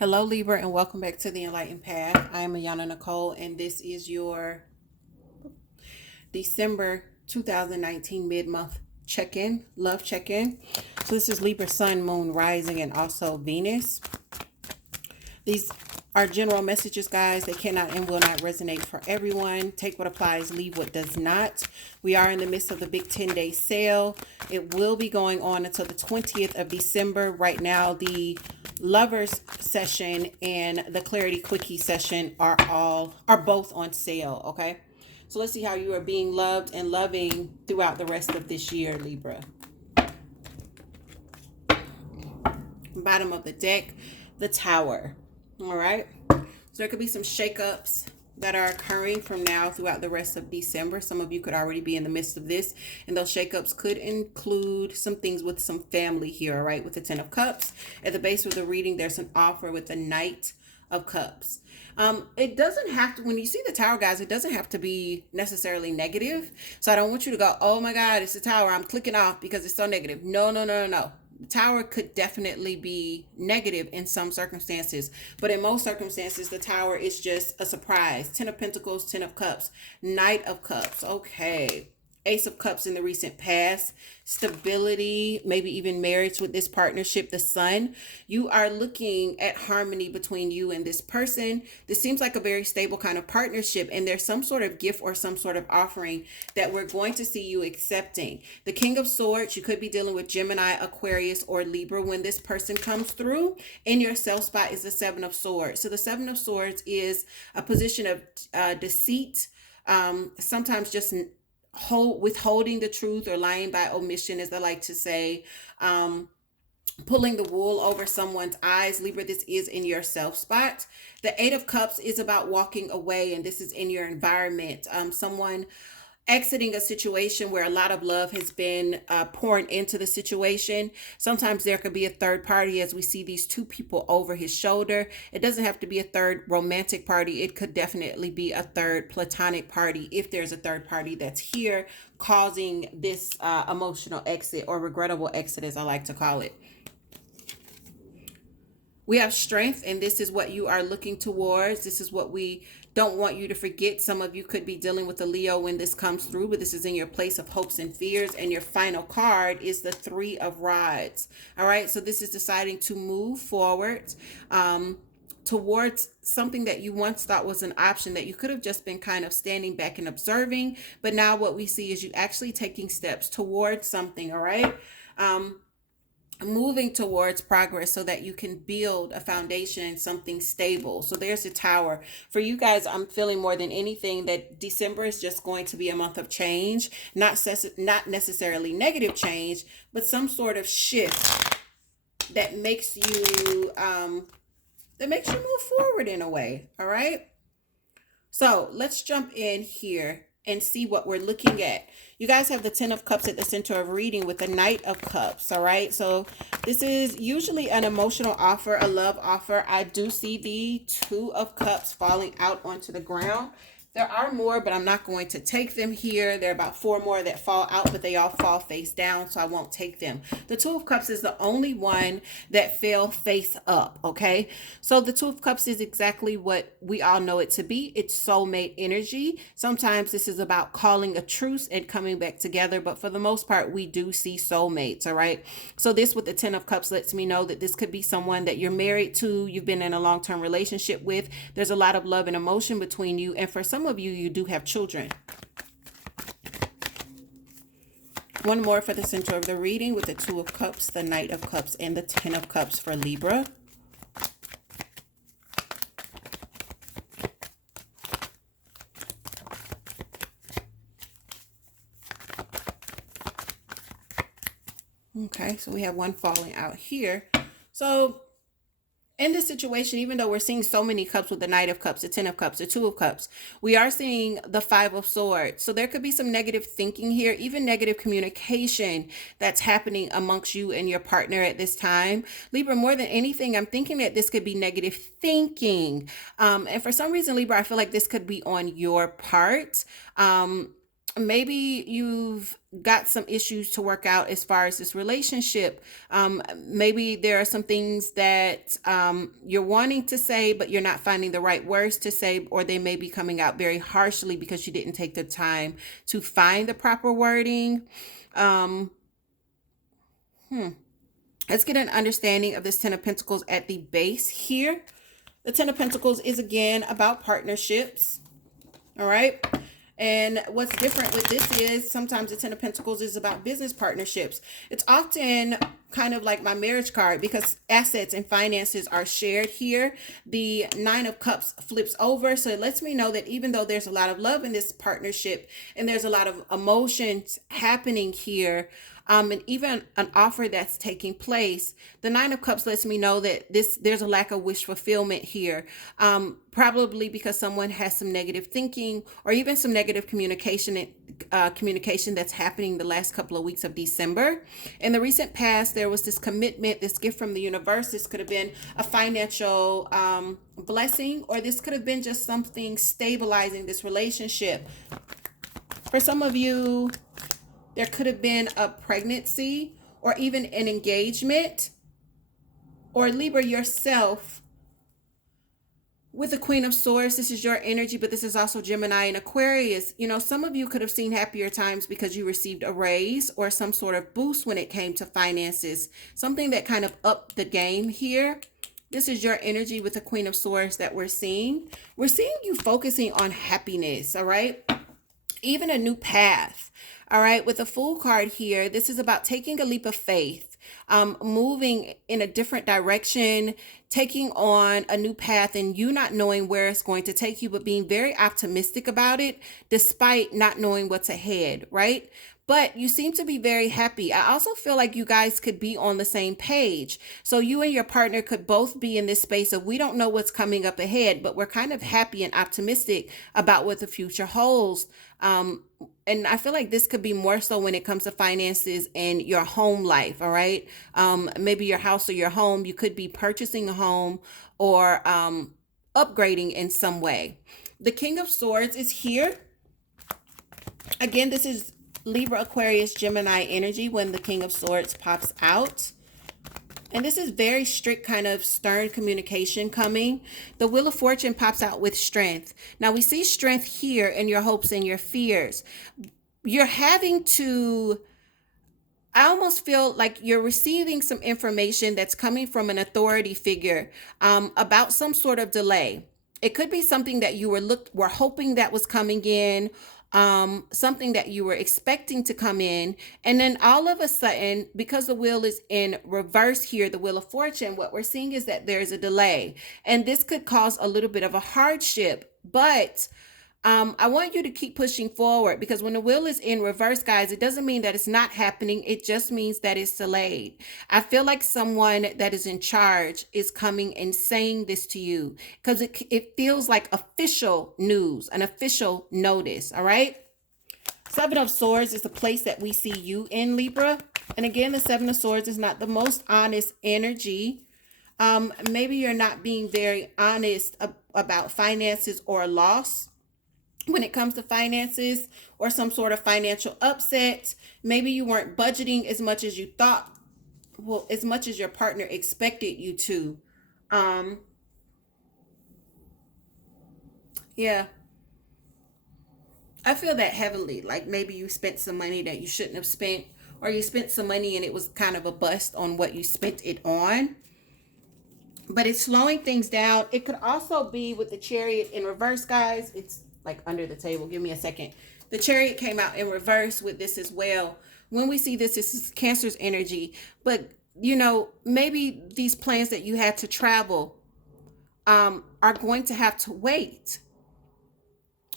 Hello, Libra, and welcome back to the Enlightened Path. I am Ayana Nicole, and this is your December 2019 mid-month check-in, love check-in. So this is Libra, Sun, Moon, Rising, and also Venus. These are general messages, guys. They cannot and will not resonate for everyone. Take what applies, leave what does not. We are in the midst of the big 10-day sale. It will be going on until the 20th of December. Right now, the Lovers session and the Clarity Quickie session are both on sale, okay? So let's see how you are being loved and loving throughout the rest of this year, Libra. Bottom of the deck, the Tower. All right. So there could be some shakeups that are occurring from now throughout the rest of December. Some of you could already be in the midst of this, and those shakeups could include some things with some family here, all right, with the Ten of Cups. At the base of the reading, there's an offer with the Knight of Cups. It doesn't have to, when you see the Tower, guys, it doesn't have to be necessarily negative. So I don't want you to go, oh my God, it's the Tower, I'm clicking off because it's so negative. No. The Tower could definitely be negative in some circumstances, but in most circumstances, the Tower is just a surprise. 10 of Pentacles, 10 of Cups, Knight of Cups. Okay. Ace of Cups in the recent past, stability, maybe even marriage with this partnership, the Sun. You are looking at harmony between you and this person. This seems like a very stable kind of partnership, and there's some sort of gift or some sort of offering that we're going to see you accepting. The King of Swords, you could be dealing with Gemini, Aquarius, or Libra when this person comes through. In your self spot is the Seven of Swords. So the Seven of Swords is a position of deceit, sometimes just withholding the truth or lying by omission, as I like to say, pulling the wool over someone's eyes. Libra, this is in your self spot. The Eight of Cups is about walking away, and this is in your environment. Someone exiting a situation where a lot of love has been poured into the situation. Sometimes there could be a third party, as we see these two people over his shoulder. It doesn't have to be a third romantic party. It could definitely be a third platonic party if there's a third party that's here causing this emotional exit or regrettable exit, as I like to call it. We have strength, and this is what you are looking towards. This is what we don't want you to forget. Some of you could be dealing with a Leo when this comes through, but this is in your place of hopes and fears. And your final card is the Three of Rods. All right. So this is deciding to move forward towards something that you once thought was an option, that you could have just been kind of standing back and observing. But now what we see is you actually taking steps towards something. All right. Moving towards progress so that you can build a foundation and something stable. So there's the Tower. For you guys, I'm feeling more than anything that December is just going to be a month of change, not necessarily negative change, but some sort of shift that makes you move forward in a way. All right. So let's jump in here and see what we're looking at. You guys have the 10 of Cups at the center of reading with the Knight of Cups, all right? So this is usually an emotional offer, a love offer. I do see the 2 of Cups falling out onto the ground. There are more, but I'm not going to take them here. There are about 4 more that fall out, but they all fall face down, so I won't take them. The 2 of Cups is the only one that fell face up, okay? So the 2 of Cups is exactly what we all know it to be. It's soulmate energy. Sometimes this is about calling a truce and coming back together, but for the most part, we do see soulmates, all right? So this with the 10 of Cups lets me know that this could be someone that you're married to, you've been in a long-term relationship with. There's a lot of love and emotion between you, and for some of you do have children. One more for the center of the reading with the 2 of Cups, the Knight of Cups, and the 10 of Cups for Libra. Okay, so we have one falling out here. So in this situation, even though we're seeing so many cups with the Knight of Cups, the 10 of Cups, the 2 of Cups, we are seeing the 5 of Swords. So there could be some negative thinking here, even negative communication that's happening amongst you and your partner at this time. Libra, more than anything, I'm thinking that this could be negative thinking. And for some reason, Libra, I feel like this could be on your part. maybe you've got some issues to work out as far as this relationship. Maybe there are some things that you're wanting to say, but you're not finding the right words to say, or they may be coming out very harshly because you didn't take the time to find the proper wording. Um, let's get an understanding of this Ten of Pentacles at the base here. The Ten of Pentacles is again about partnerships. All right. And what's different with this is sometimes the Ten of Pentacles is about business partnerships. It's often kind of like my marriage card because assets and finances are shared here. The Nine of Cups flips over. So it lets me know that even though there's a lot of love in this partnership and there's a lot of emotions happening here, and even an offer that's taking place, the Nine of Cups lets me know that there's a lack of wish fulfillment here. Probably because someone has some negative thinking or even some negative communication that's happening the last couple of weeks of December. In the recent past, there was this commitment, this gift from the universe. This could have been a financial blessing, or this could have been just something stabilizing this relationship. For some of you, there could have been a pregnancy or even an engagement, or Libra yourself with the Queen of Swords. This is your energy, but this is also Gemini and Aquarius. You know, some of you could have seen happier times because you received a raise or some sort of boost when it came to finances, something that kind of upped the game here. This is your energy with the Queen of Swords that we're seeing. We're seeing you focusing on happiness, all right? Even a new path. All right, with the Fool card here, this is about taking a leap of faith, moving in a different direction, taking on a new path, and you not knowing where it's going to take you, but being very optimistic about it, despite not knowing what's ahead, right? But you seem to be very happy. I also feel like you guys could be on the same page. So you and your partner could both be in this space of we don't know what's coming up ahead, but we're kind of happy and optimistic about what the future holds. And I feel like this could be more so when it comes to finances and your home life, all right? Maybe your house or your home. You could be purchasing a home or upgrading in some way. The King of Swords is here. Again, this is Libra, Aquarius, Gemini energy when the King of Swords pops out. And this is very strict, kind of stern communication coming. The Wheel of Fortune pops out with strength. Now we see strength here in your hopes and your fears. You're having to, I almost feel like you're receiving some information that's coming from an authority figure about some sort of delay. It could be something that you were hoping that was coming in, something that you were expecting to come in, and then all of a sudden, because the wheel is in reverse here, the Wheel of Fortune, what we're seeing is that there's a delay, and this could cause a little bit of a hardship, but I want you to keep pushing forward, because when the wheel is in reverse, guys, it doesn't mean that it's not happening. It just means that it's delayed. I feel like someone that is in charge is coming and saying this to you because it feels like official news, an official notice. All right. Seven of Swords is the place that we see you in, Libra. And again, the Seven of Swords is not the most honest energy. Maybe you're not being very honest about finances or loss. When it comes to finances or some sort of financial upset, maybe you weren't budgeting as much as you thought, well, as much as your partner expected you to. Yeah, I feel that heavily. Like maybe you spent some money that you shouldn't have spent, or you spent some money and it was kind of a bust on what you spent it on. But it's slowing things down. It could also be with the Chariot in reverse, guys. It's like under the table. Give me a second. The Chariot came out in reverse with this as well. When we see this, this is Cancer's energy. But, you know, maybe these plans that you had to travel are going to have to wait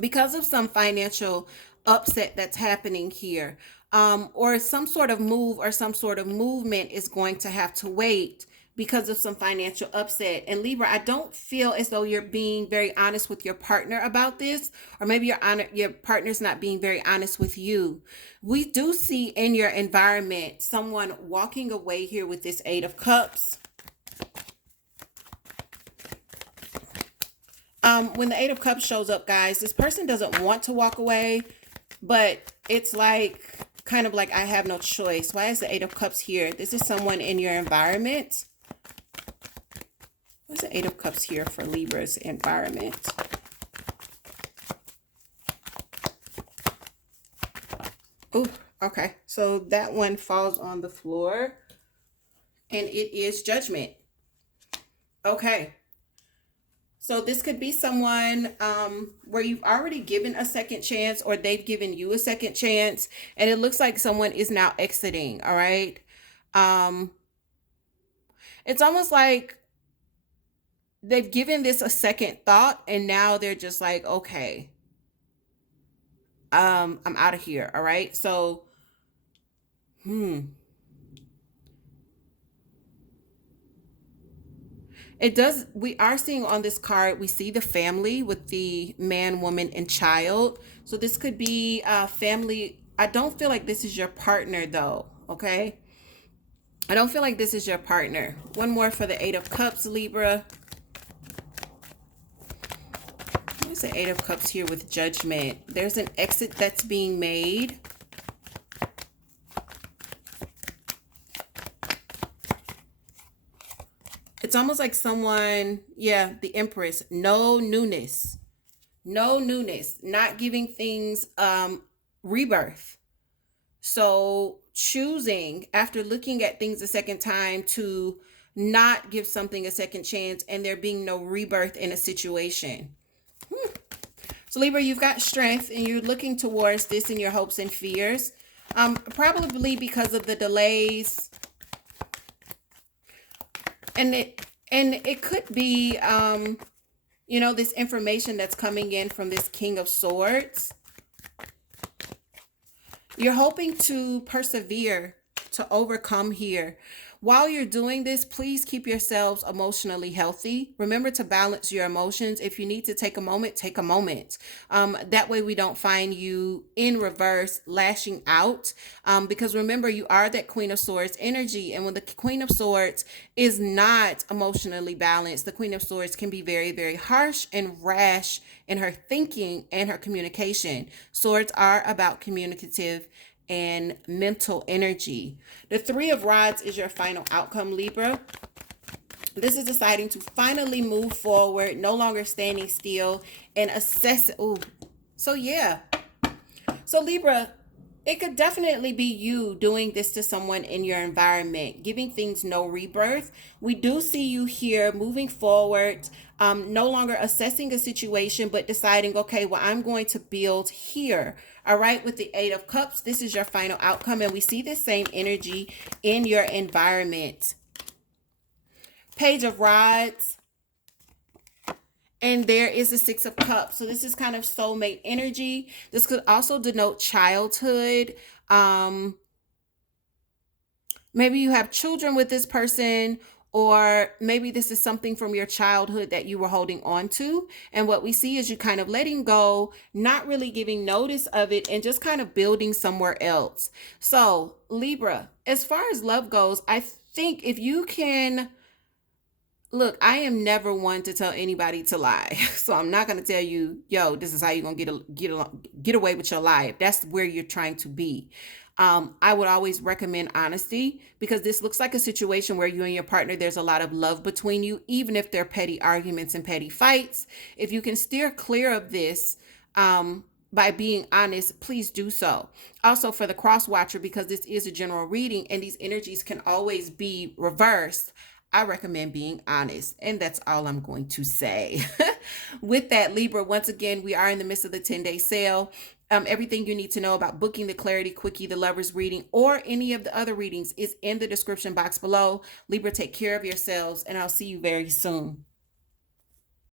because of some financial upset that's happening here. Or some sort of move or some sort of movement is going to have to wait because of some financial upset. And Libra, I don't feel as though you're being very honest with your partner about this, or maybe your partner's not being very honest with you. We do see in your environment someone walking away here with this Eight of Cups. When the Eight of Cups shows up, guys, this person doesn't want to walk away, but it's like kind of like I have no choice. Why is the Eight of Cups here? This is someone in your environment. What's the Eight of Cups here for Libra's environment? Oh, okay. So that one falls on the floor, and it is Judgment. Okay. So this could be someone where you've already given a second chance, or they've given you a second chance, and it looks like someone is now exiting. All right. It's almost like they've given this a second thought, and now they're just like, okay, I'm out of here. All right. So, it does, we are seeing on this card, we see the family with the man, woman, and child. So this could be family. I don't feel like this is your partner though. Okay. I don't feel like this is your partner. One more for the Eight of Cups, Libra. What's the Eight of Cups here with Judgment? There's an exit that's being made. It's almost like someone, yeah, the Empress, no newness, not giving things rebirth. So choosing, after looking at things a second time, to not give something a second chance, and there being no rebirth in a situation. So Libra, you've got strength, and you're looking towards this in your hopes and fears. Probably because of the delays. And it could be, you know, this information that's coming in from this King of Swords. You're hoping to persevere, to overcome here. While you're doing this, please keep yourselves emotionally healthy. Remember to balance your emotions. If you need to take a moment, take a moment. That way we don't find you in reverse, lashing out. Because remember, you are that Queen of Swords energy. And when the Queen of Swords is not emotionally balanced, the Queen of Swords can be very, very harsh and rash in her thinking and her communication. Swords are about communicative and mental energy. The Three of Rods is your final outcome, Libra. This is deciding to finally move forward, no longer standing still, and assess. Oh, so yeah. So Libra, it could definitely be you doing this to someone in your environment, giving things no rebirth. We do see you here moving forward, no longer assessing a situation, but deciding, okay, well, I'm going to build here. All right, with the Eight of Cups, this is your final outcome, and we see this same energy in your environment. Page of Rods, and there is the Six of Cups. So this is kind of soulmate energy. This could also denote childhood. Maybe you have children with this person, or maybe this is something from your childhood that you were holding on to. And what we see is you kind of letting go, not really giving notice of it, and just kind of building somewhere else. So Libra, as far as love goes, I think if you can, look, I am never one to tell anybody to lie. So I'm not going to tell you, yo, this is how you're going to get away with your lie, if that's where you're trying to be. I would always recommend honesty, because this looks like a situation where you and your partner, there's a lot of love between you, even if they're petty arguments and petty fights. If you can steer clear of this, by being honest, please do so. Also for the cross watcher, because this is a general reading and these energies can always be reversed, I recommend being honest. And that's all I'm going to say. With that, Libra, once again, we are in the midst of the 10-day sale. Everything you need to know about booking the Clarity Quickie, the Lovers reading, or any of the other readings is in the description box below. Libra, take care of yourselves, and I'll see you very soon.